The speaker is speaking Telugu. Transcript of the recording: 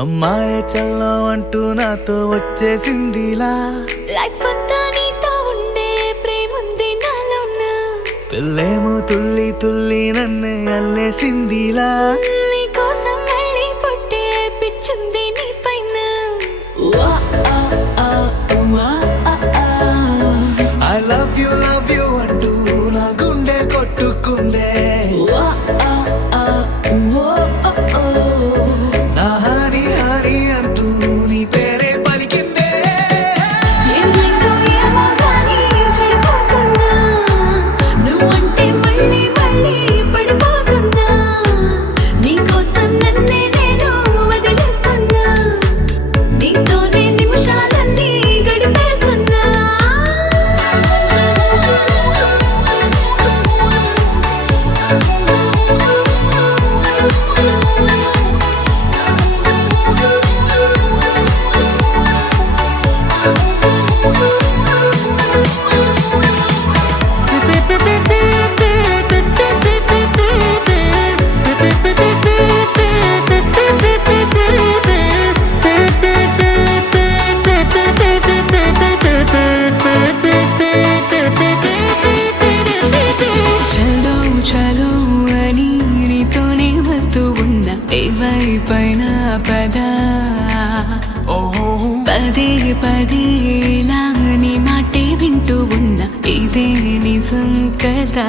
అమ్మాయి చల్లో అంటూ నాతో వచ్చేసిందిలా. లైఫ్ అంతా నీతో ఉండే ప్రేముంది నాలోన. పిల్లేమో తుల్లి తుల్లి నన్నే అల్లేసిందిలా. నీ కోసం మళ్ళీ పుట్టే పిచ్చుంది నీ పైన. I love you అంటూ నా గుండె కొట్టుకుందే. నా హరి హరి అంటూ నీ పేరే పలికిందే. ఏమైందో ఏమో గానీ చెడిపోతున్నా, నువ్వంటే మళ్ళీ మళ్ళీ పడిపోతున్నా. నీకోసం నన్నే నేను వదిలేస్తున్నా, నీతోనే నిమిషాలన్నీ గడిపేస్తున్నా. చలో చలో అని నీతోనే వస్తూ ఉన్నా, ఏవైపైనా పదా. పదే పదే ఇలా నీ మాటే వింటూ ఉన్నా, ఇదే నిజం కదా.